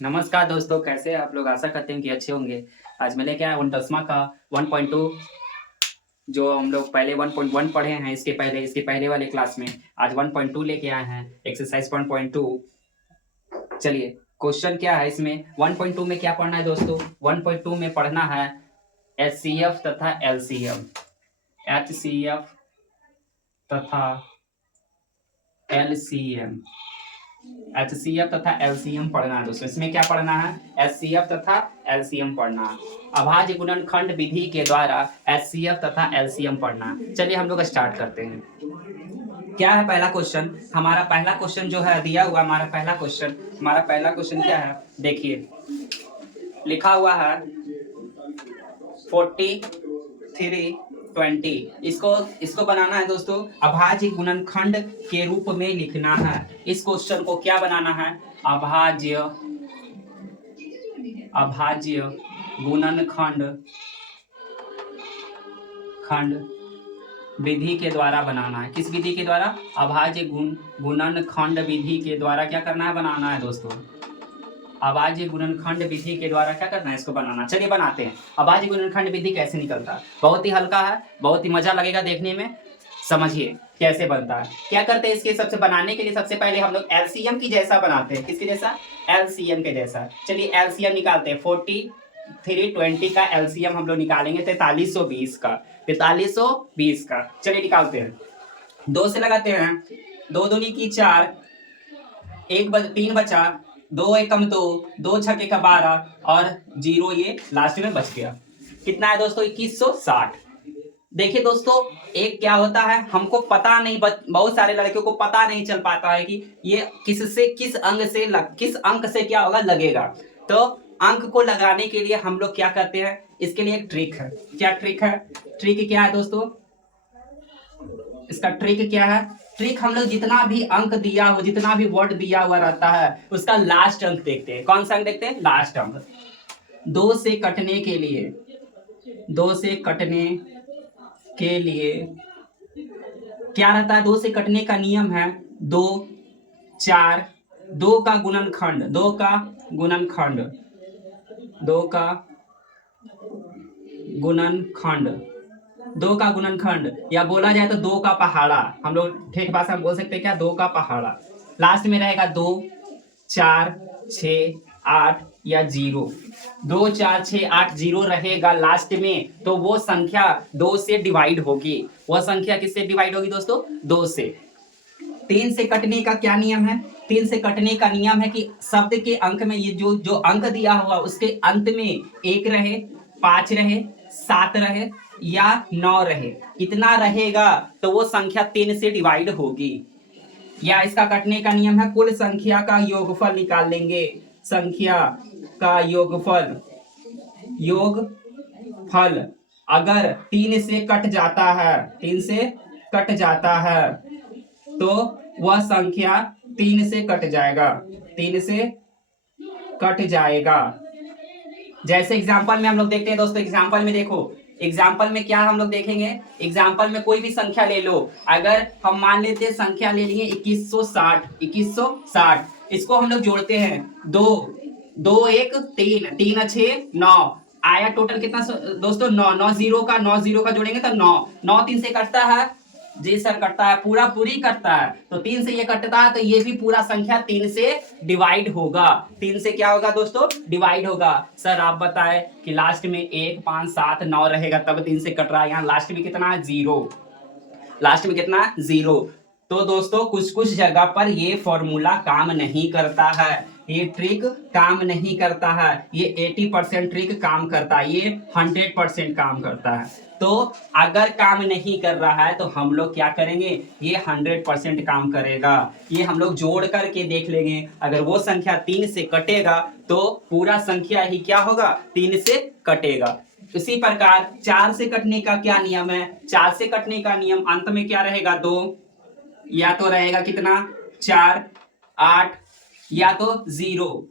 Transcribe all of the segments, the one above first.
नमस्कार दोस्तों, कैसे हैं आप लोग? आशा करते हैं कि अच्छे होंगे। आज मैं लेके आया हूँ 10वां का 1.2। जो हम लोग पहले 1.1 पढ़े हैं, इसके पहले वाले क्लास में। आज 1.2 लेके आए हैं, एक्सरसाइज 1.2। चलिए, क्वेश्चन क्या है इसमें? 1.2 में क्या पढ़ना है दोस्तों? 1.2 में पढ़ना है HCF तथा LCM। HCF तथा LCM। HCF तथा LCM पढ़ना है दोस्तों। इसमें क्या पढ़ना है? HCF तथा LCM पढ़ना है। अभाज्य गुणनखंड विधि के द्वारा HCF तथा LCM पढ़ना है। चलिए हम लोग स्टार्ट करते हैं। क्या है पहला क्वेश्चन? हमारा पहला क्वेश्चन जो है दिया हुआ, हमारा पहला क्वेश्चन क्या है? देखिए, लिखा हुआ है 43 20। इसको बनाना है दोस्तों, अभाज्य गुणनखंड के रूप में लिखना है। इस क्वेश्चन को क्या बनाना है? अभाज्य गुणनखंड विधि के द्वारा बनाना है। किस विधि के द्वारा? अभाज्य गुणनखंड विधि के द्वारा क्या करना है? बनाना है दोस्तों। अभाज्य गुणनखंड विधि के द्वारा क्या करना है? इसको बनाना। चलिए बनाते हैं। अभाज्य गुणनखंड विधि कैसे निकलता है? बहुत ही हल्का है, बहुत ही मजा लगेगा देखने में। समझिए कैसे बनता है। क्या करते हैं इसके सबसे बनाने के लिए? सबसे पहले हम लोग एलसीएम की जैसा बनाते हैं। किसके जैसा? एलसीएम के जैसा। चलिए एलसीएम निकालते हैं। 43 20 का एलसीएम हम लोग निकालेंगे 4320 का। 4320 का चलिए निकालते हैं। 2 से लगाते हैं। 2 दूनी की 4, 3 बचा, 2 एकम 2, 2 छक्के का 12 और 0 ये लास्ट में बच गया। कितना है दोस्तों? 2160। देखिए दोस्तों, एक क्या होता है, हमको पता नहीं, बहुत सारे लड़कियों को पता नहीं चल पाता है कि ये किस अंक से क्या होगा, लगेगा। तो अंक को लगाने के लिए हम लोग क्या करते हैं? इसके लिए एक ट्रिक है। क्या ट्रिक है? ट्रिक क्या है दोस्तों? इसका ट्रिक क्या है? ट्रिक हम लोग जितना भी अंक दिया हो, जितना भी वर्ड दिया हुआ रहता है, उसका लास्ट अंक देखते हैं। कौन सा अंक देखते हैं? लास्ट अंक। 2 से कटने के लिए क्या रहता है? 2 से कटने का नियम है 2 4, 2 का गुणनखंड, 2 का गुणनखंड, या बोला जाए तो 2 का पहाड़ा। हम लोग ठेठ भाषा में बोल सकते हैं क्या? 2 का पहाड़ा। लास्ट में रहेगा 2 4 6 8 या 0। 2 4 6 8 0 रहेगा लास्ट में, तो वो संख्या 2 से डिवाइड होगी। वह संख्या किससे डिवाइड होगी दोस्तों? 2 से। 3 से कटने का क्या नियम है? 3 से कटने का नियम है कि शब्द के अंक में ये जो अंक दिया हुआ, उसके अंत में 1 रहे, 5 रहे, 7 रहे या 9 रहे। कितना रहेगा तो वो संख्या 3 से डिवाइड होगी। या इसका कटने का नियम है, कुल संख्या का योगफल निकाल लेंगे। संख्या का योगफल अगर 3 से कट जाता है तो वह संख्या 3 से कट जाएगा। जैसे एग्जाम्पल में हम लोग देखते हैं दोस्तों। एग्जाम्पल में देखो, एग्जाम्पल में क्या हम लोग देखेंगे? एग्जाम्पल में कोई भी संख्या ले लो। अगर हम मान लेते हैं संख्या ले लिए 2160। इसको हम लोग जोड़ते हैं। 2 2 1 3 3 6 9 आया। टोटल कितना दोस्तों? 9 9 0 का जोड़ेंगे तो 9 9 3 से कटता है। जी सर कटता है, पूरी कटता है। तो 3 से ये कटता है तो ये भी पूरा संख्या 3 से डिवाइड होगा। 3 से क्या होगा दोस्तों? डिवाइड होगा। सर आप बताएं कि लास्ट में 1 5 7 9 रहेगा, तब 3 से कट रहा है। यहाँ लास्ट में कितना है? 0। लास्ट में कितना? 0। तो दोस्तों कुछ जगह पर ये फॉर्मूला काम नहीं करता है, ये ट्रिक काम नहीं करता है। ये 80% ट्रिक काम करता है, ये 100% काम करता है। तो अगर काम नहीं कर रहा है तो हम लोग क्या करेंगे? ये 100% काम करेगा। ये हम लोग जोड़ करके देख लेंगे। अगर वो संख्या 3 से कटेगा तो पूरा संख्या ही क्या होगा? 3 से कटेगा। इसी प्रकार 4 से कटने का क्या नियम है? 4 से कटने का नियम अंत में क्या रहेगा? 2, या तो रहेगा कितना? 4 8 या तो 0।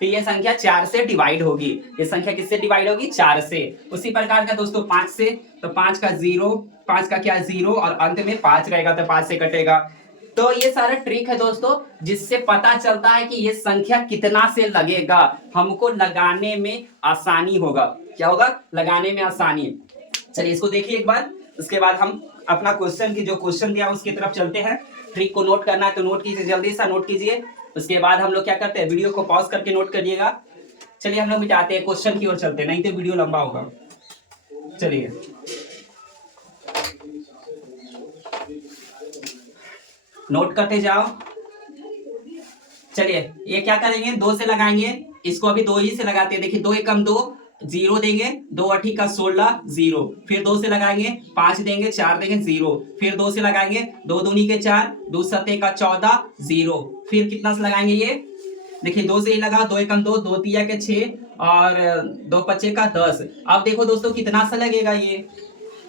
तो ये संख्या 4 से डिवाइड होगी। ये संख्या किससे डिवाइड होगी? 4 से। उसी प्रकार का दोस्तों 5 से, तो 5 का 0, 5 का क्या? 0 और अंत में 5 रहेगा तो 5 से कटेगा। तो ये सारा ट्रिक है दोस्तों, जिससे पता चलता है कि ये संख्या कितना से लगेगा, हमको लगाने में आसानी होगा। क्या होगा? लगाने में आसानी। चलिए इसको देखिए एक बार, उसके बाद हम अपना क्वेश्चन की जो क्वेश्चन दिया उसकी तरफ चलते हैं। ट्रिक को नोट करना है तो नोट कीजिए, जल्दी सा नोट कीजिए। उसके बाद हम लोग क्या करते हैं, वीडियो को पॉज करके नोट करिएगा। चलिए हम लोग मिटाते हैं, क्वेश्चन की ओर चलते हैं, नहीं तो वीडियो लंबा होगा। चलिए नोट करते जाओ। चलिए ये क्या करेंगे, 2 से लगाएंगे, इसको अभी 2 ही से लगाते हैं। देखिए 2 एकम 2, 0 देंगे, 2 अठी का 16, 0। फिर 2 से लगाएंगे, 5 देंगे, 4 देंगे, 0। फिर 2 से लगाएंगे, 2 दूनी के 4, 2 सत्ते का 14, 0। फिर कितना से लगाएंगे ये, देखिए 2 से ही लगा, 2 एकम 2, 2 तिया के 6 और 2 पच्चे का 10। अब देखो दोस्तों कितना सा लगेगा ये,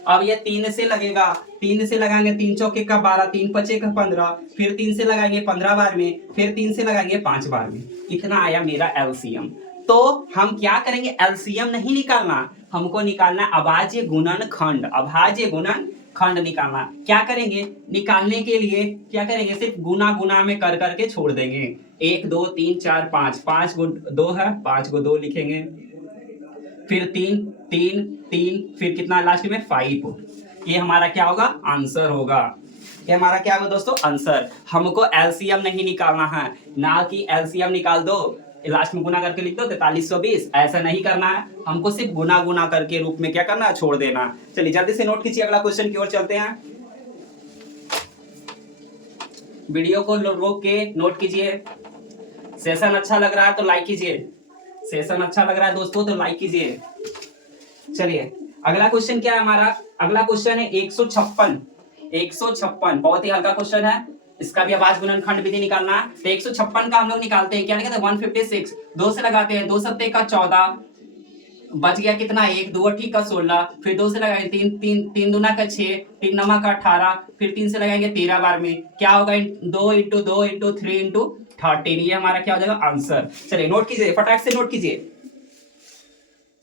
अब ये 3 से लगेगा, 3 से लगाएंगे, 3 चौके का 12, 3 पचे का 15, फिर 3 से लगाएंगे 15 बार में, फिर 3 से लगाएंगे 5 बार में। इतना आया मेरा एलसीएम। तो हम क्या करेंगे, एलसीएम नहीं निकालना, हमको निकालना अभाज्य गुणनखंड। अभाज्य गुणनखंड निकालना। क्या करेंगे, निकालने के लिए क्या करेंगे, सिर्फ गुना गुना में कर करके छोड़ देंगे। 1 2 3 4 5, 5 को 2 है, 5 को 2 लिखेंगे, फिर 3 3 3, फिर कितना लास्ट में 5। ये हमारा क्या होगा, आंसर होगा। ये हमारा क्या होगा दोस्तों, आंसर। हमको एलसीएम नहीं निकालना है, ना कि एलसीएम निकाल दो लास्ट में गुना करके लिख दो 4320, ऐसा नहीं करना है। हमको सिर्फ गुना गुना करके रूप में क्या करना है, छोड़ देना। चलिए जल्दी से नोट कीजिए, अगला क्वेश्चन की ओर चलते हैं। वीडियो को रोक के नोट कीजिए। सेशन अच्छा लग रहा है तो लाइक कीजिए, सेशन अच्छा लग रहा है दोस्तों तो लाइक कीजिए। चलिए अगला क्वेश्चन क्या है हमारा, अगला क्वेश्चन है 156। 156 बहुत ही हल्का क्वेश्चन है, इसका भी अभाज्य गुणनखंड विधि निकालना है। तो 156 का हम लोग निकालते हैं, क्या निकालते हैं, 156। 2 से लगाते हैं, 2 सत्ते का 14, बच गया कितना, 1 2 अठी का 16, फिर 2 से लगाएंगे 3 3 3 दूना का 6, 3 नमा का 18, फिर 3 से लगाएंगे 13 बार में। क्या होगा, 2 × 2 × 3 × 13। ये हमारा क्या हो जाएगा, आंसर। चलिए नोट कीजिए, फटाक से नोट कीजिए।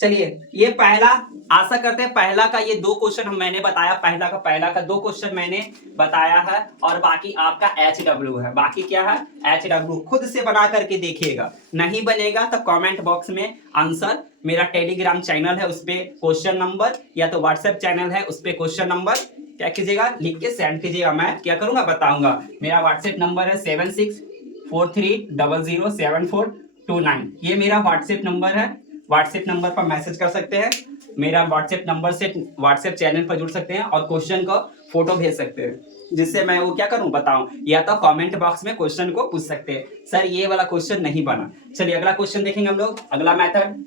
चलिए ये पहला, आशा करते हैं पहला का ये 2 क्वेश्चन मैंने बताया, पहला का 2 क्वेश्चन मैंने बताया है, और बाकी आपका HW है। बाकी क्या है, HW खुद से बना करके देखिएगा, नहीं बनेगा तो कमेंट बॉक्स में आंसर, मेरा टेलीग्राम चैनल है उस पे क्वेश्चन नंबर, या तो व्हाट्सएप चैनल है उस पे क्वेश्चन नंबर क्या कीजिएगा, लिख के सेंड कीजिएगा। मैं क्या करूंगा, बताऊंगा। मेरा व्हाट्सएप नंबर है 7643007429। ये मेरा व्हाट्सएप नंबर है, व्हाट्सएप नंबर पर मैसेज कर सकते हैं, मेरा व्हाट्सएप नंबर से व्हाट्सएप चैनल पर जुड़ सकते हैं, और क्वेश्चन को फोटो भेज सकते हैं, जिससे मैं वो क्या करूं, बताऊं, या तो कमेंट बॉक्स में क्वेश्चन को पूछ सकते हैं, सर ये वाला क्वेश्चन नहीं बना। चलिए अगला क्वेश्चन देखेंगे हम लोग, अगला मेथड।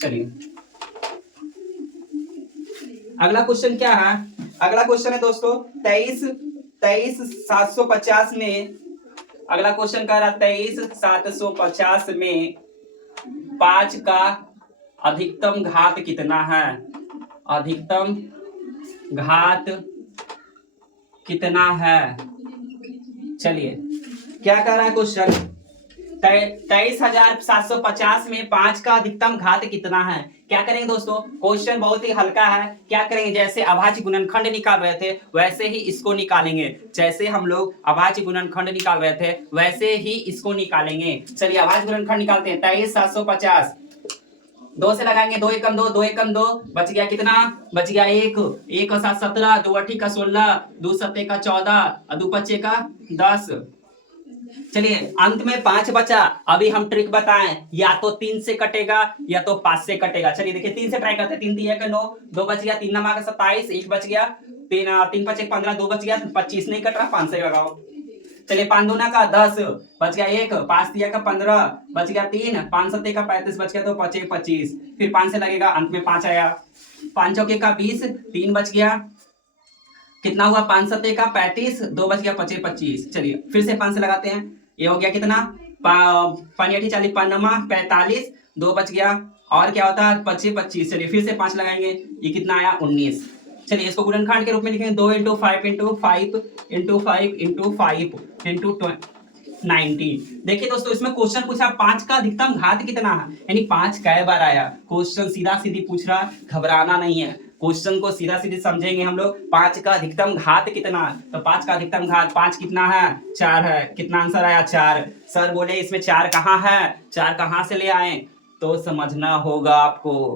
चलिए अगला क्वेश्चन क्या है, अगला क्वेश्चन है दोस्तों 23,750 में, अगला क्वेश्चन कह रहा 23,750 में 5 का अधिकतम घात कितना है, अधिकतम घात कितना है। चलिए क्या कह रहा है क्वेश्चन, 23,750 में 5 का अधिकतम घात कितना है। क्या करेंगे दोस्तों, क्वेश्चन बहुत ही हल्का है। क्या करेंगे, जैसे अभाज्य गुणनखंड निकाल रहे थे वैसे ही इसको निकालेंगे, जैसे हम लोग अभाज्य गुणनखंड निकाल रहे थे वैसे ही इसको निकालेंगे। चलिए अभाज्य गुणनखंड निकालते हैं। 23,750, 2 से लगाएंगे, 2 एकम 2, 2 एकम 2, बच गया कितना, बच गया 1, 1 का 7 17, 2 अठी का 16, 2 सत्ते का 14, 2 पच्चे का 10। चलिए अंत में 5 बचा। अभी हम ट्रिक बताएं, या तो 3 से कटेगा या तो 5 से कटेगा। चलिए देखिए 3 से ट्राई करते हैं। 3 3 9, 2 बच गया, 3 नमा का 27, 1 बच गया, 3 5 15, 2 बच गया, 25 नहीं कट रहा, 5 से लगाओ। चलिए 5 दूना का 10, बच गया 1, 5 तिया का 15, बच गया 3, 5 सत्ते का 35, बच गया, तो 5 25, फिर 5 से लगेगा, अंत में 5 आया, 5 चौके का 20, 3 बच गया, कितना हुआ, 5 सत्ते का 35, 2 बच गया, 25 25। चलिए फिर से 5 से लगाते हैं, ये हो गया कितना, 5 40, 5 नमा 45, 2 बच गया, और क्या होता है 25 25। चलिए फिर से 5 लगाएंगे, ये कितना आया 19। चलिए इसको गुणनखंड के रूप में लिखेंगे, 2 × 5 × 5 × 5 × 5 × 90। देखिए दोस्तों इसमें क्वेश्चन पूछा 5 का अधिकतम घात कितना है, यानी 5 कै बार आया। क्वेश्चन सीधा सीधी पूछ रहा, घबराना नहीं है। क्वेश्चन को सीधा सीधे समझेंगे हम लोग। 5 का अधिकतम घात कितना, तो 5 का अधिकतम घात 5 कितना है, 4 है। कितना आंसर आया, 4। सर बोले इसमें 4 कहाँ है, 4 कहाँ से ले आए, तो समझना होगा आपको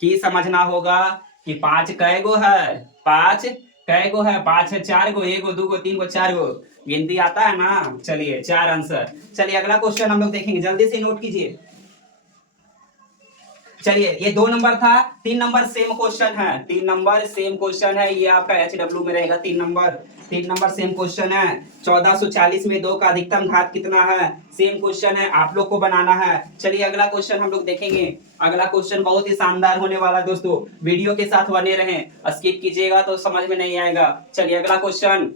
कि समझना होगा कि 5 कै गो है, 5 कै गो है, 5 है 4 गो, 1 गो 2 गो 3 गो 4 गो, गिनती आता है ना। चलिए 4 आंसर। चलिए अगला क्वेश्चन हम लोग देखेंगे, जल्दी से नोट कीजिए। चलिए ये 2 नंबर था, 3 नंबर सेम क्वेश्चन है, 3 नंबर सेम क्वेश्चन है, ये आपका HW में रहेगा। 3 नंबर सेम क्वेश्चन है। 1440 में 2 का अधिकतम घात कितना है, सेम क्वेश्चन है, आप लोग को बनाना है। चलिए अगला क्वेश्चन हम लोग देखेंगे। अगला क्वेश्चन बहुत ही शानदार होने वाला है दोस्तों, वीडियो के साथ बने रहें, स्किप कीजिएगा तो समझ में नहीं आएगा। चलिए अगला क्वेश्चन,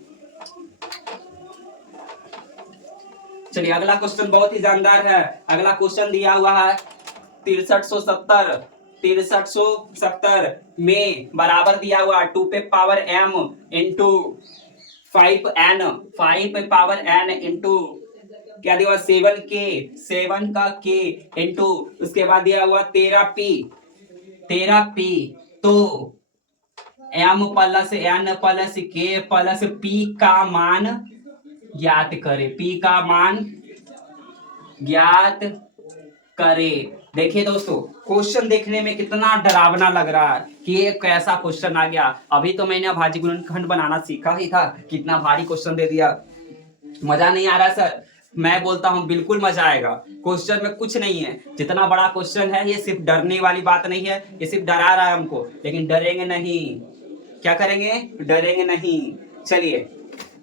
चलिए अगला क्वेश्चन बहुत ही शानदार है। अगला क्वेश्चन दिया हुआ है 6370 में बराबर दिया हुआ 2 पे पावर m इंटू 5n, 5 पे पावर n इंटू क्या दिया हुआ 7k, 7 का k इंटू उसके बाद दिया हुआ 13p, तो m plus n plus k plus p का मान ज्ञात करे, p का मान ज्ञात करे। देखिए दोस्तों क्वेश्चन देखने में कितना डरावना लग रहा है कि ये कैसा क्वेश्चन आ गया। अभी तो मैंने अभाज्य गुणनखंड बनाना सीखा ही था, कितना भारी क्वेश्चन दे दिया। मजा नहीं आ रहा सर? मैं बोलता हूँ बिल्कुल मजा आएगा। क्वेश्चन में कुछ नहीं है, जितना बड़ा क्वेश्चन है ये सिर्फ डरने वाली बात नहीं है, ये सिर्फ डरा रहा है हमको, लेकिन डरेंगे नहीं। क्या करेंगे, डरेंगे नहीं। चलिए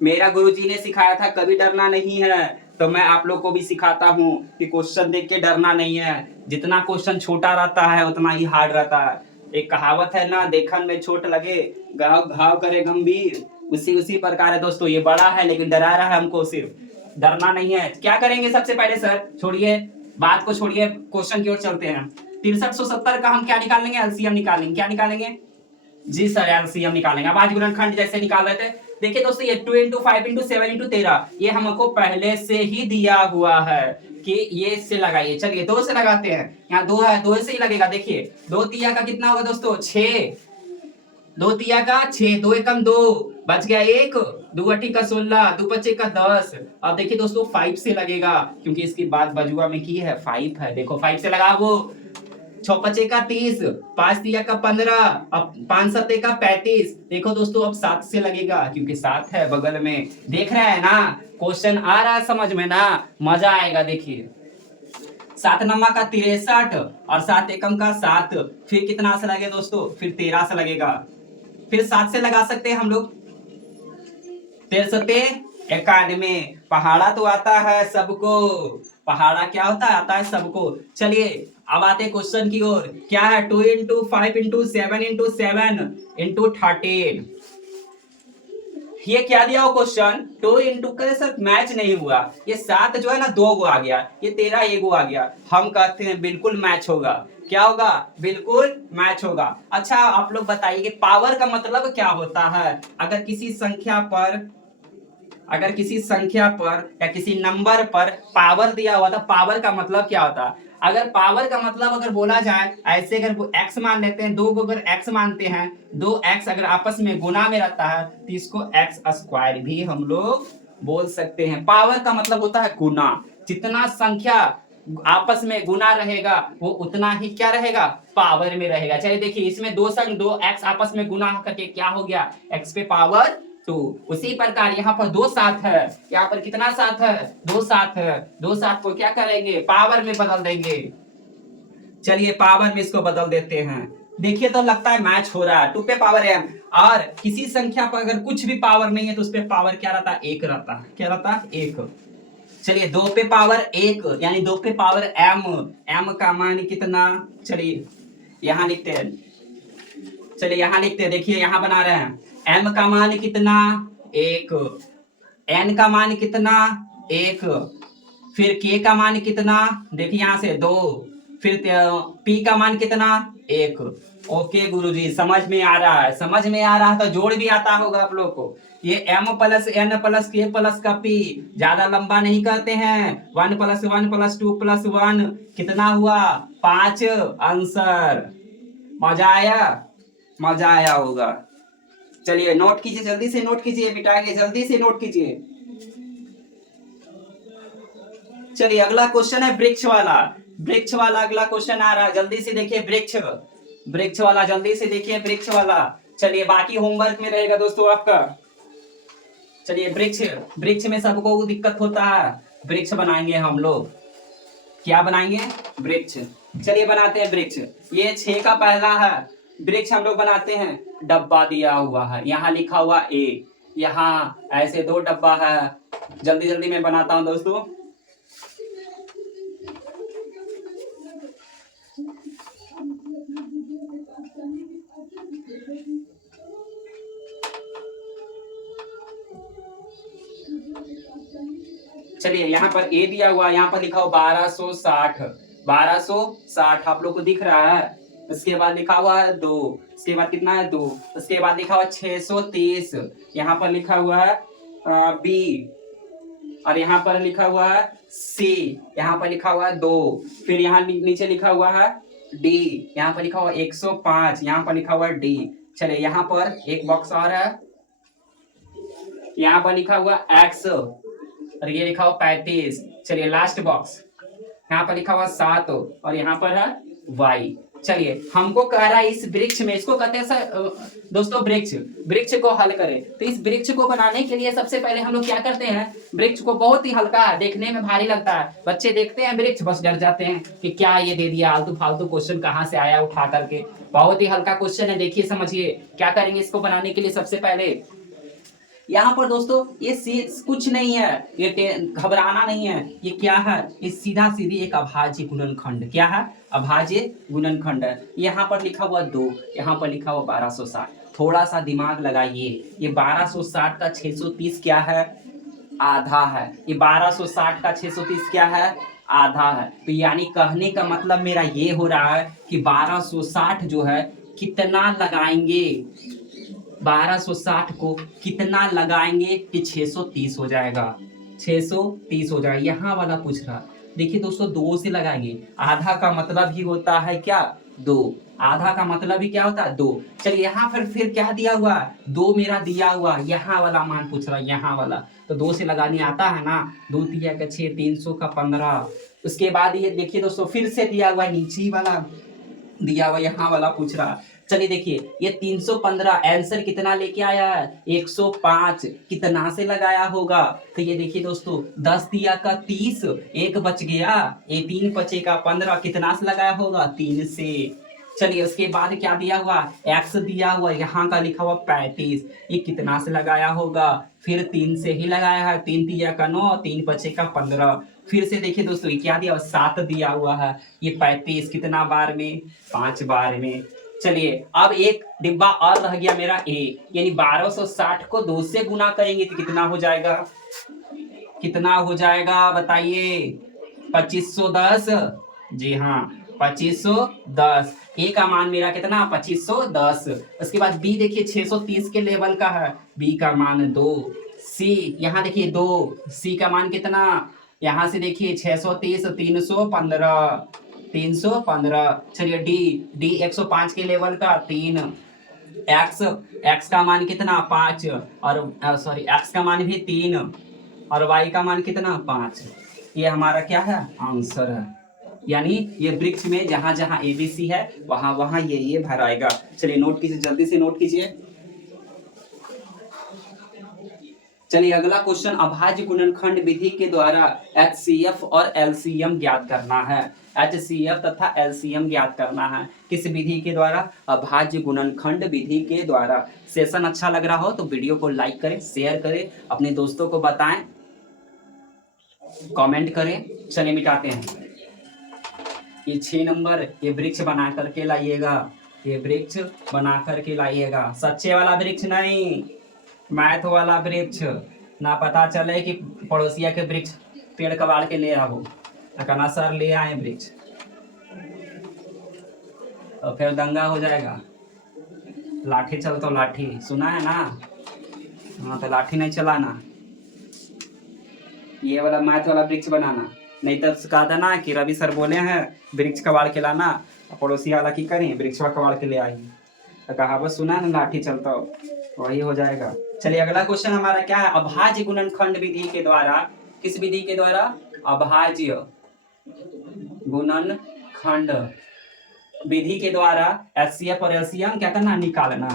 मेरा गुरुजी ने सिखाया था कभी डरना नहीं है, तो मैं आप लोग को भी सिखाता हूँ कि क्वेश्चन देख के डरना नहीं है। जितना क्वेश्चन छोटा रहता है उतना ही हार्ड रहता है। एक कहावत है ना, देखन में छोट लगे घाव घाव करे गंभीर, उसी प्रकार है दोस्तों। ये बड़ा है लेकिन डरा रहा है हमको, सिर्फ डरना नहीं है। क्या करेंगे सबसे पहले, सर छोड़िए बात को, छोड़िए क्वेश्चन की ओर चलते हैं। 6370 का हम क्या निकालेंगे, एलसीएम निकालेंगे। क्या निकालेंगे जी सर, एलसीएम निकालेंगे। अभाज्य गुणनखंड जैसे निकाल रहे थे। देखिए दोस्तों ये 2 इंटू 5 इंटू 7 इंटू 13 ये हमको पहले से ही दिया हुआ है कि ये से लगाइए। चलिए 2 से लगाते हैं, यहाँ 2 है, 2 से ही लगेगा। देखिए 2 तिया का कितना होगा दोस्तों, 6, 2 तिया का 6, 2 एकम 2, बच गया 1, 2 अठी का 16, 2 पच्चे का 10। अब देखिए दोस्तों 5 से लगेगा, क्योंकि इसकी बात बजुआ में की है, 5 है। देखो 5 से लगा, वो 6 पचे का 30, 5 तिया का 15, अब 5 सत्ते का 35। देखो दोस्तों अब 7 से लगेगा, क्योंकि 7 है बगल में। देख रहे हैं ना, क्वेश्चन आ रहा है समझ में ना, मजा आएगा। देखिए 7 नम्मा का 63 और 7 एकम का 7, फिर कितना से लगे दोस्तों, फिर 13 से लगेगा, फिर 7 से लगा सकते हैं हम लोग। 13 91, पहाड़ा तो आता है सबको, पहाड़ा क्या होता है, आता है सबको। चलिए अब आते क्वेश्चन की ओर। क्या है, 2 इंटू 5 इंटू 7 इंटू 7 इंटू 13। ये क्या दिया हो क्वेश्चन, 2 इंटू करे सर मैच नहीं हुआ, ये 7 जो है ना 2 गो आ गया, ये 13 1 गो आ गया। हम कहते हैं बिल्कुल मैच होगा। क्या होगा, बिल्कुल मैच होगा। अच्छा आप लोग बताइए कि पावर का मतलब क्या होता है। अगर किसी संख्या पर या किसी नंबर पर पावर दिया हुआ था, पावर का मतलब क्या होता है। अगर पावर का मतलब अगर बोला जाए ऐसे, अगर x मान लेते हैं, 2 को अगर x मानते हैं, 2x अगर आपस में गुना में रहता है तो इसको x स्क्वायर भी हम लोग बोल सकते हैं। पावर का मतलब होता है गुना, जितना संख्या आपस में गुना रहेगा वो उतना ही क्या रहेगा, पावर में रहेगा। चलिए देखिए इसमें 2x आपस में गुना करके क्या हो गया, x पे पावर 2। उसी प्रकार यहाँ पर 2 7 है, यहाँ पर कितना 7 है, 2 7 है। 2 7 को क्या करेंगे, पावर में बदल देंगे। चलिए पावर में इसको बदल देते हैं। देखिए तो लगता है मैच हो रहा है, 2 पे पावर m। और किसी संख्या पर अगर कुछ भी पावर नहीं है तो उस पे पावर क्या रहता है, 1 रहता है। क्या रहता है, 1। चलिए 2 पे पावर 1 यानी 2 पे पावर m का मान कितना, चलिए यहाँ लिखते हैं। देखिए यहाँ बना रहे हैं, m का मान कितना, 1, n का मान कितना, 1, फिर k का मान कितना, देखिए यहाँ से 2, फिर p का मान कितना, 1। ओके गुरुजी समझ में आ रहा है, तो जोड़ भी आता होगा आप लोग को। ये m plus n plus k plus का p ज्यादा लंबा नहीं करते हैं, 1 प्लस 1 प्लस 2 प्लस 1 कितना हुआ, 5 आंसर। मजा आया। मजा आया होगा। चलिए नोट कीजिए, जल्दी से नोट कीजिए, मिटाइए, जल्दी से नोट कीजिए। चलिए अगला क्वेश्चन है वृक्ष वाला। वृक्ष वाला अगला क्वेश्चन आ रहा है, जल्दी से देखिए। वृक्ष वृक्ष वाला जल्दी से देखिए, वृक्ष वाला। चलिए बाकी होमवर्क में रहेगा दोस्तों आपका। चलिए वृक्ष, वृक्ष में सबको दिक्कत होता है। वृक्ष बनाएंगे हम लोग, क्या बनाएंगे? वृक्ष। चलिए बनाते हैं वृक्ष। ये 6 का पहला है वृक्ष, हम लोग बनाते हैं। डब्बा दिया हुआ है, यहाँ लिखा हुआ ए, यहाँ ऐसे 2 डब्बा है। जल्दी जल्दी मैं बनाता हूं दोस्तों। चलिए यहाँ पर ए दिया हुआ, यहाँ पर लिखा हुआ 1260। 1260 आप लोग को दिख रहा है। उसके बाद लिखा हुआ है 2, उसके बाद कितना है 2, उसके बाद लिखा हुआ 630। यहाँ पर लिखा हुआ है बी, और यहाँ पर लिखा हुआ है सी, यहाँ पर लिखा हुआ है 2, फिर यहाँ नीचे लिखा हुआ है डी, यहाँ पर लिखा हुआ 105, यहाँ पर लिखा हुआ है डी। चलिए यहाँ पर एक बॉक्स और है, यहाँ पर लिखा हुआ एक्स, और ये लिखा हुआ 35। चलिए लास्ट बॉक्स, यहाँ पर लिखा हुआ 7, और यहाँ पर है वाई। चलिए हमको कह रहा है इस वृक्ष में, इसको कहते हैं दोस्तों वृक्ष। वृक्ष को हल करें, तो इस वृक्ष को बनाने के लिए सबसे पहले हम लोग क्या करते हैं? वृक्ष को बहुत ही हल्का है, देखने में भारी लगता है। बच्चे देखते हैं वृक्ष बस डर जाते हैं कि क्या ये दे दिया, आलतू फालतू क्वेश्चन कहाँ से आया उठा करके। बहुत ही हल्का क्वेश्चन है, देखिए समझिए क्या करेंगे इसको बनाने के लिए। सबसे पहले यहाँ पर दोस्तों ये कुछ नहीं है, ये घबराना नहीं है। ये क्या है? ये सीधा सीधी एक अभाज्य गुणनखंड। क्या है? अभाज्य गुणनखंड है। यहाँ पर लिखा हुआ 2, यहाँ पर लिखा हुआ 1260। थोड़ा सा दिमाग लगाइए, ये 1260 का 630 क्या है? आधा है। ये 1260 का 630 क्या है? आधा है। तो यानी कहने का मतलब मेरा ये हो रहा है कि 1260 जो है कितना लगाएंगे, 1260 को कितना लगाएंगे कि 630 हो जाएगा, 630 हो जाएगा। यहाँ वाला पूछ रहा, देखिए दोस्तों 2 से लगाएंगे। आधा का मतलब ही होता है क्या? 2। आधा का मतलब ही क्या होता है? 2। चलिए यहाँ फिर क्या दिया हुआ? 2 मेरा दिया हुआ, यहाँ वाला मान पूछ रहा, यहाँ वाला। तो 2 से लगाने आता है ना, 2 दिया का 6, 300 का 15। उसके बाद ये देखिए दोस्तों फिर से दिया हुआ, नीचे वाला दिया हुआ, यहाँ वाला पूछ रहा। चलिए देखिए ये 315 आंसर कितना लेके आया है? 105। कितना से लगाया होगा? तो ये देखिए दोस्तों 10 दिया का 30, एक बच गया, ये 3 बचेगा 15। कितना से लगाया होगा? 3 से। चलिए उसके बाद क्या दिया हुआ? एक्स दिया हुआ, यहाँ का लिखा हुआ 35। ये कितना से लगाया होगा? फिर 3 से ही लगाया है। 3 दिया का 9, 3 बचेगा 15। फिर से देखिए दोस्तों ये क्या दिया हुआ? 7 दिया हुआ है। ये 35 कितना बार में? 5 बार में। चलिए अब एक डिब्बा और रह गया मेरा ए, यानी 1260 को 2 से गुना करेंगे तो कितना हो जाएगा? कितना हो जाएगा बताइए? 2510। जी हाँ 2510। ए का मान मेरा कितना? 2510। उसके बाद बी देखिए 630 के लेवल का है, बी का मान 2। सी यहाँ देखिए 2, सी का मान कितना? यहाँ से देखिए 630, 315, 315। चलिए डी 105 के लेवल का 3। एक्स का मान कितना? 5, और सॉरी एक्स का मान भी 3, और वाई का मान कितना? 5। ये हमारा क्या है? आंसर है। यानी ये वृक्ष में जहां जहां ABC है वहां वहां ये भराएगा। चलिए नोट कीजिए, जल्दी से नोट कीजिए। चलिए अगला क्वेश्चन, अभाज्य गुणनखंड विधि के द्वारा HCF और LCM ज्ञात करना है। HCF तथा LCM ज्ञात करना है किस विधि के द्वारा? अभाज्य गुणनखंड विधि के द्वारा। सेशन अच्छा लग रहा हो तो वीडियो को लाइक करें, शेयर करें, अपने दोस्तों को बताएं, कमेंट करें। चलिए मिटाते हैं। ये 6 नंबर, ये वृक्ष बना करके लाइएगा, ये वृक्ष बना करके लाइएगा। सच्चे वाला वृक्ष नहीं, मैथ वाला वृक्ष। ना पता चले कि पड़ोसिया के वृक्ष पेड़ कबाड़ के ले आओ, कहना सर ले आए वृक्ष, तो फिर दंगा हो जाएगा। लाठी चल तो लाठी, सुना है ना? हाँ तो लाठी नहीं चलाना, ये वाला मैथ वाला वृक्ष बनाना। नहीं तो कहा था ना कि रवि सर बोले हैं वृक्ष कबाड़ के लाना, पड़ोसी वाला की करें वृक्ष कबाड़ के ले आएंगे। तो कहावत सुना ना, लाठी चलता हो, वही हो जाएगा। चलिए अगला क्वेश्चन हमारा क्या है, अभाज्य गुणनखंड विधि के द्वारा, किस विधि के द्वारा, अभाज्य गुणनखंड विधि के द्वारा एचसीएफ और एलसीएम क्या करना, निकालना,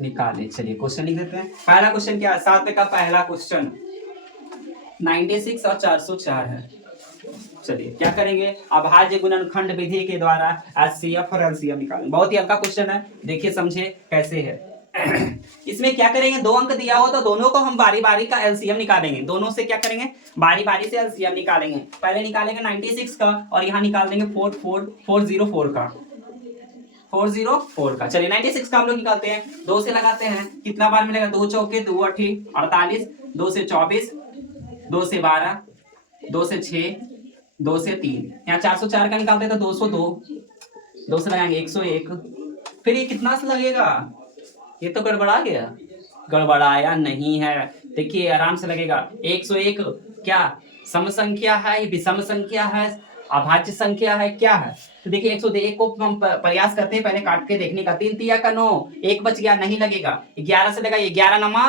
निकाले। चलिए क्वेश्चन लिख देते हैं। पहला क्वेश्चन क्या है, 7 का पहला क्वेश्चन 96 और 404 है। चलिए क्या करेंगे, अभाज्य गुणनखंड विधि के द्वारा एचसीएफ और एलसीएम निकालेंगे। बहुत ही हल्का क्वेश्चन है, देखिए समझे कैसे है। इसमें क्या करेंगे, 2 अंक दिया हो तो दोनों को हम बारी बारी का एलसीएम निकालेंगे, दोनों से क्या करेंगे, बारी बारी से एलसीएम निकालेंगे। पहले निकालेंगे 96 का और यहाँ निकाल देंगे 404 का, 404 का। चलिए 96 का हम लोग निकालते हैं, 2 से लगाते हैं, कितना बार मिलेगा, 2 चौके 2 8 48, 2 से 24, 2 से 12, 2 से 6, 2 से 3, यहाँ 404 का निकालते हैं तो 202, 2 से लगाएंगे 101, फिर ये कितना से लगेगा, ये तो गड़बड़ा गया, गड़बड़ाया नहीं है, देखिए आराम से लगेगा। 101 क्या सम संख्या है, विषम संख्या है, अभाज्य संख्या है, क्या है, तो देखिए 101 को हम प्रयास करते हैं पहले काट के देखने का, 3 तिया का 9, 1 बच गया, नहीं लगेगा, 11 से लगा, 11 नमा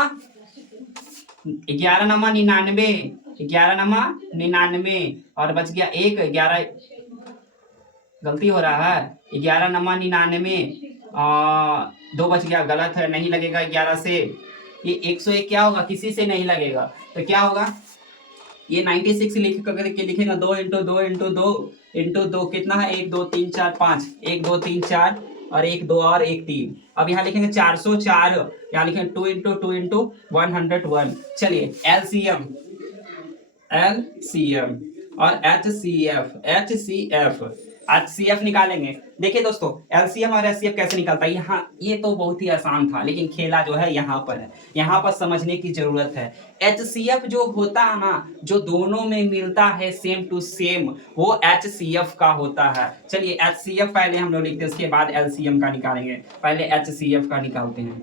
99, 11 नमा 99 और बच गया 1, 11 गलती हो रहा है, 11 नमा 99, 2 बच गया, गलत है, नहीं लगेगा 11 से। ये 101 क्या होगा, किसी से नहीं लगेगा, तो क्या होगा, ये 96 लिख करके लिखेगा 2 × 2 × 2 × 2 कितना है, 1 2 3 4 5, 1 2 3 4 और 1 2 और 1 3। अब यहाँ लिखेंगे 404, यहाँ लिखेंगे 2 × 2 × 101। चलिए एलसीएम और एचसीएफ निकालेंगे। देखिए दोस्तों एलसीएम और एचसीएफ कैसे निकालता है, यहाँ ये तो बहुत ही आसान था, लेकिन खेला जो है यहाँ पर है, यहाँ पर समझने की जरूरत है। एचसीएफ जो होता है ना, जो दोनों में मिलता है सेम टू सेम, वो एचसीएफ का होता है। चलिए एचसीएफ पहले हम लोग लिखते हैं, उसके बाद एलसीएम का निकालेंगे। पहले एचसीएफ का निकालते हैं,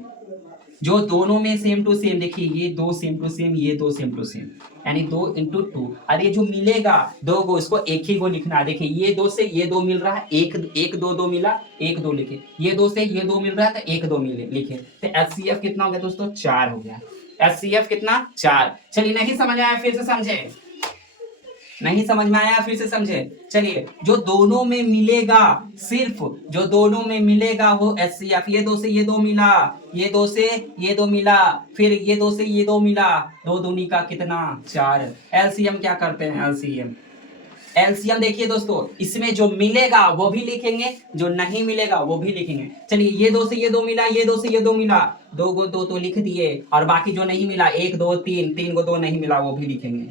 जो दोनों में सेम टू सेम, देखिए ये 2 सेम टू सेम, ये 2 सेम टू सेम, यानी 2 × 2। और ये जो मिलेगा 2 को, इसको एक ही को लिखना है। देखिए ये 2 से ये 2 मिल रहा है, 1 2 2 मिला, 1 2 लिखे, ये 2 से ये 2 मिल रहा है तो 1 2 मिले लिखे, तो एचसीएफ कितना हो गया दोस्तों, 4 हो गया। एचसीएफ कितना, 4। चलिए नहीं समझ आया फिर से समझे, नहीं समझ में आया फिर से समझे। चलिए जो दोनों में मिलेगा, सिर्फ जो दोनों में मिलेगा वो एचसीएफ, ये 2 से ये 2 मिला, ये 2 से ये 2 मिला, फिर ये 2 से ये 2 मिला, 2 दूनी का कितना, 4। एलसीएम क्या करते हैं, एलसीएम देखिए दोस्तों, इसमें जो मिलेगा वो भी लिखेंगे, जो नहीं मिलेगा वो भी लिखेंगे। चलिए ये 2 से ये 2 मिला, ये 2 से ये 2 मिला, 2 को 2 तो लिख दिए, और बाकी जो नहीं मिला 1 2 3, 3 को 2 नहीं मिला वो भी लिखेंगे,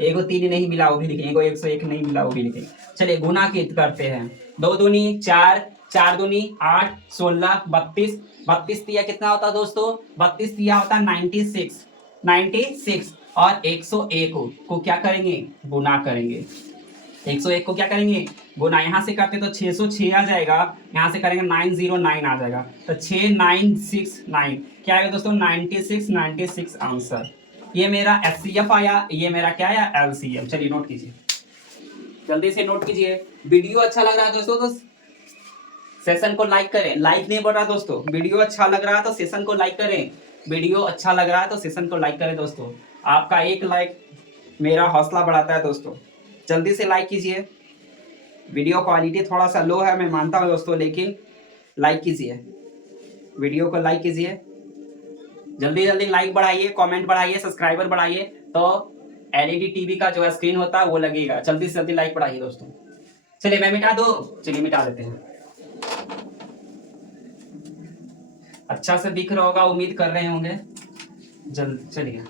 1 को 3 नहीं मिला वो भी लिखेंगे, 1 को 101 नहीं मिला वो भी लिखेंगे। चलिए गुना करते हैं, 2 दूनी 4, 4 दूनी 8, 16 32, 32 तिया कितना होता है दोस्तों, 32 तिया होता है 96 और 101 को क्या करेंगे, गुना करेंगे। 101 को क्या करेंगे, गुना, यहाँ से करते तो 606 आ जाएगा, यहाँ से करेंगे 909 आ जाएगा, तो 6969 क्या आएगा दोस्तों, 96 आंसर। ये मेरा एचसीएफ आया, ये मेरा क्या आया, एलसीएम। चलिए नोट कीजिए, जल्दी से नोट कीजिए। वीडियो अच्छा लग रहा है दोस्तों तो सेशन को लाइक करें, लाइक नहीं बढ़ रहा दोस्तों, वीडियो अच्छा लग रहा है तो सेशन को लाइक करें, वीडियो अच्छा लग रहा है तो सेशन को लाइक करें दोस्तों। आपका एक लाइक मेरा हौसला बढ़ाता है दोस्तों, जल्दी से लाइक कीजिए। वीडियो क्वालिटी थोड़ा सा लो है मैं मानता हूँ दोस्तों, लेकिन लाइक कीजिए, वीडियो को लाइक कीजिए, जल्दी जल्दी लाइक बढ़ाइए, कमेंट बढ़ाइए, सब्सक्राइबर बढ़ाइए, तो एलईडी टीवी का जो स्क्रीन होता है वो लगेगा। जल्दी से जल्दी लाइक बढ़ाइए दोस्तों। चलिए मैं मिटा दो, चलिए मिटा देते हैं। अच्छा से दिख रहा होगा, उम्मीद कर रहे होंगे। चलिए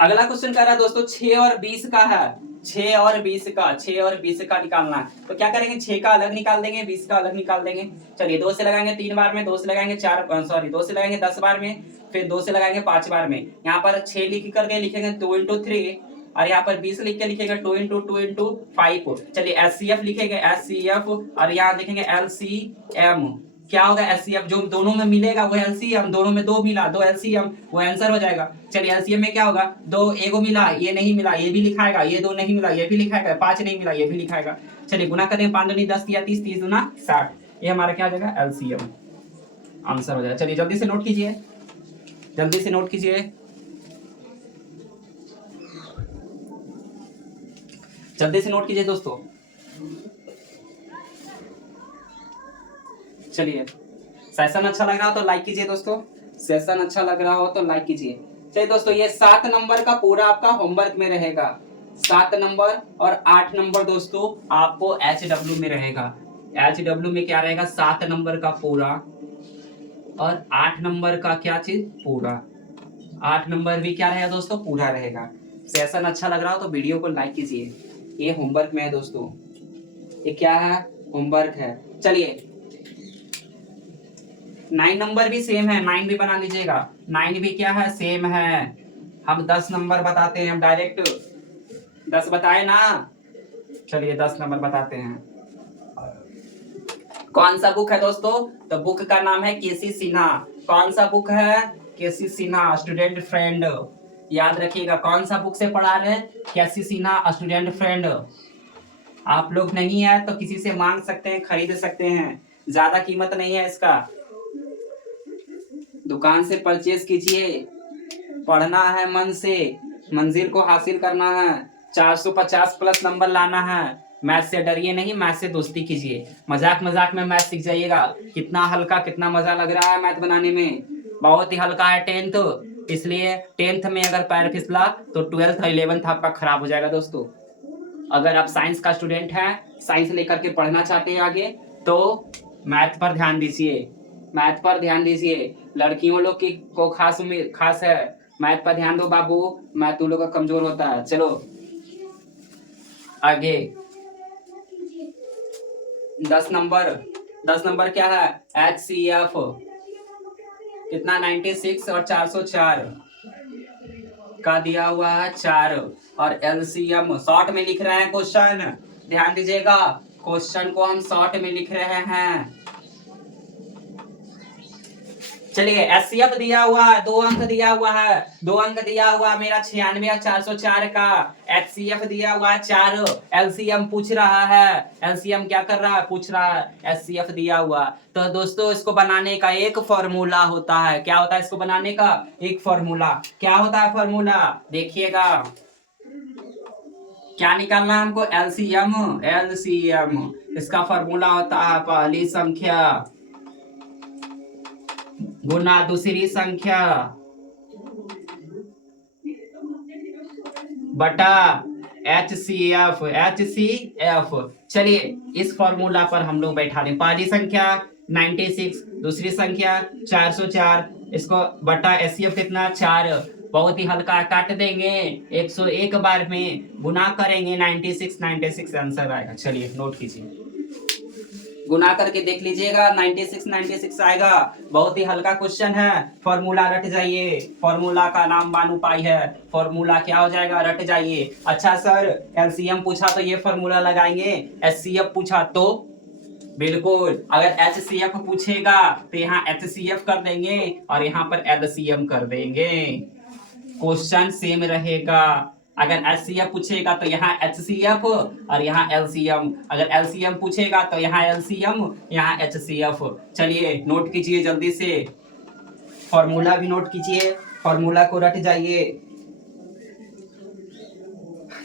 अगला क्वेश्चन कर रहा है दोस्तों 6 और 20 का है, 6 और 20 का निकालना है। तो क्या करेंगे, 6 का अलग निकाल देंगे, 20 का अलग निकाल देंगे। चलिए 2 से लगाएंगे 3 बार में, 2 से लगाएंगे 2 से लगाएंगे 10 बार में, फिर 2 से लगाएंगे 5 बार में। यहाँ पर 6 लिख करके लिखेंगे 2 × 3, और यहाँ पर 20 लिख के लिखेंगे 2 × 5। चलिए एचसीएफ लिखेंगे, एचसीएफ, और यहाँ लिखेंगे एलसीएम, क्या होगा एलसीएम, जो दोनों में मिलेगा वो एलसीएम, दोनों में दो मिला दो एलसीएम, वो आंसर हो जाएगा। चलिए एलसीएम में क्या होगा, दो एगो मिला ये नहीं मिला ये भी लिखाएगा, ये दो नहीं मिला ये भी लिखाएगा, 5 नहीं मिला ये भी लिखाएगा। चलिए गुना करें 5 दूनी 10 या 30, 30 दूना 60, ये हमारा क्या हो जाएगा एलसीएम, आंसर हो जाएगा। चलिए जल्दी से नोट कीजिए, जल्दी से नोट कीजिए, जल्दी से नोट कीजिए दोस्तों। चलिए सेशन अच्छा लग रहा हो तो लाइक कीजिए दोस्तों, सेशन अच्छा लग रहा हो तो लाइक कीजिए। चलिए दोस्तों ये 7 नंबर का पूरा आपका होमवर्क में रहेगा, 7 नंबर और 8 नंबर दोस्तों आपको HW में रहेगा। HW में क्या रहेगा, 7 नंबर का पूरा और 8 नंबर का क्या चीज पूरा, 8 नंबर भी क्या रहेगा दोस्तों पूरा रहेगा। सेशन अच्छा लग रहा हो तो वीडियो को लाइक कीजिए। ये होमवर्क में है दोस्तों, ये क्या है होमवर्क है। चलिए 9 नंबर भी सेम है, 9 भी बना लीजिएगा, 9 भी क्या है सेम है। हम 10 नंबर बताते हैं, हम डायरेक्ट 10 बताए ना। चलिए 10 नंबर बताते हैं। कौन सा बुक है दोस्तों, तो बुक का नाम है केसी सिन्हा। कौन सा बुक है, केसी सिन्हा स्टूडेंट फ्रेंड, याद रखिएगा। कौन सा बुक से पढ़ा रहे हैं, केसी सिन्हा स्टूडेंट फ्रेंड। आप लोग नहीं है तो किसी से मांग सकते हैं, खरीद सकते हैं, ज्यादा कीमत नहीं है इसका, दुकान से परचेज कीजिए। पढ़ना है मन से, मंजिल को हासिल करना है, 450 प्लस नंबर लाना है। मैथ से डरिए नहीं, मैथ से दोस्ती कीजिए। मजाक मजाक में मैथ सीख जाइएगा। कितना हल्का कितना मजा लग रहा है मैथ बनाने में, बहुत ही हल्का है 10th, इसलिए 10th में अगर पैर फिसला तो 12th और 11th आपका खराब हो जाएगा दोस्तों। अगर आप साइंस का स्टूडेंट हैं, साइंस लेकर के पढ़ना चाहते हैं आगे, तो मैथ पर ध्यान दीजिए, मैथ पर ध्यान दीजिए। लड़कियों लोग की को खास है, मैथ पर ध्यान दो बाबू, मैथ तुम लोग का कमजोर होता है। चलो आगे 10 नंबर, 10 नंबर क्या है HCF कितना 96 और 404 का दिया हुआ है 4, और LCM शॉर्ट में लिख रहे हैं क्वेश्चन, ध्यान दीजिएगा क्वेश्चन को हम शॉर्ट में लिख रहे हैं। चलिए HCF दिया हुआ है, 2 अंक दिया हुआ है, 2 अंक दिया हुआ है मेरा 96 और 404 का। HCF दिया हुआ है 4, LCM पूछ रहा है, LCM क्या कर रहा है पूछ रहा है, HCF दिया हुआ। तो दोस्तों इसको बनाने का एक फॉर्मूला होता है, क्या होता है इसको बनाने का एक फॉर्मूला, क्या होता है फॉर्मूला देखिएगा। क्या निकालना है हमको LCM, इसका फॉर्मूला होता है पहली संख्या गुना दूसरी संख्या बटा HCF। चलिए इस फॉर्मूला पर हम लोग बैठा दें, पहली संख्या 96, दूसरी संख्या 404, इसको बटा HCF कितना 4, बहुत ही हल्का काट देंगे 101 बार में गुना करेंगे 96 आंसर आएगा। चलिए नोट कीजिए, गुना करके देख लीजिएगा 96 आएगा। बहुत ही हल्का क्वेश्चन है, फॉर्मूला रट जाइए, फॉर्मूला का नाम बानुपाई है, फॉर्मूला क्या हो जाएगा रट जाइए। अच्छा सर LCM पूछा तो ये फॉर्मूला लगाएंगे, HCF पूछा तो बिल्कुल, अगर HCF पूछेगा तो यहाँ HCF कर देंगे और यहाँ पर LCM कर देंगे, क्वेश्चन सेम रहेगा। अगर HCF पूछेगा तो यहाँ HCF और यहाँ LCM, अगर LCM पूछेगा तो यहाँ LCM यहाँ HCF। चलिए नोट कीजिए जल्दी से, फॉर्मूला भी नोट कीजिए, फॉर्मूला को रट जाइए।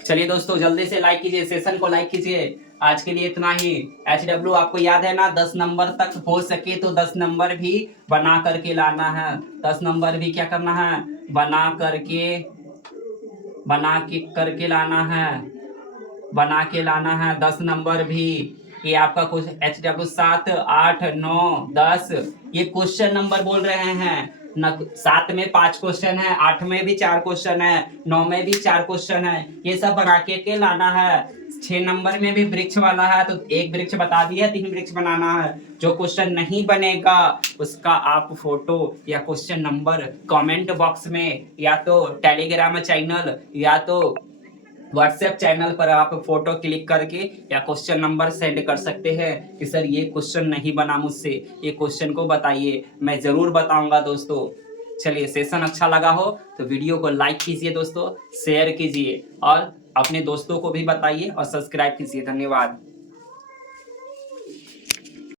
चलिए दोस्तों जल्दी से लाइक कीजिए, सेशन को लाइक कीजिए। आज के लिए इतना ही। HW आपको याद है ना, 10 नंबर तक हो सके तो 10 नंबर भी बना करके लाना है, 10 नंबर भी क्या करना है बना करके लाना है, बना के लाना है 10 नंबर भी। ये आपका कुछ HW 7, 8, 9, 10 ये क्वेश्चन नंबर बोल रहे हैं न, 7 में 5 क्वेश्चन है, 8 में भी 4 क्वेश्चन है, 9 में भी 4 क्वेश्चन है, ये सब बना के लाना है। 6 नंबर में भी वृक्ष वाला है तो एक वृक्ष बता दिया, 3 वृक्ष बनाना है। जो क्वेश्चन नहीं बनेगा उसका आप फोटो या क्वेश्चन नंबर कमेंट बॉक्स में या तो टेलीग्राम चैनल या तो व्हाट्सएप चैनल पर आप फोटो क्लिक करके या क्वेश्चन नंबर सेंड कर सकते हैं कि सर ये क्वेश्चन नहीं बना मुझसे, ये क्वेश्चन को बताइए, मैं ज़रूर बताऊंगा दोस्तों। चलिए, सेशन अच्छा लगा हो तो वीडियो को लाइक कीजिए दोस्तों, शेयर कीजिए और अपने दोस्तों को भी बताइए और सब्सक्राइब कीजिए। धन्यवाद।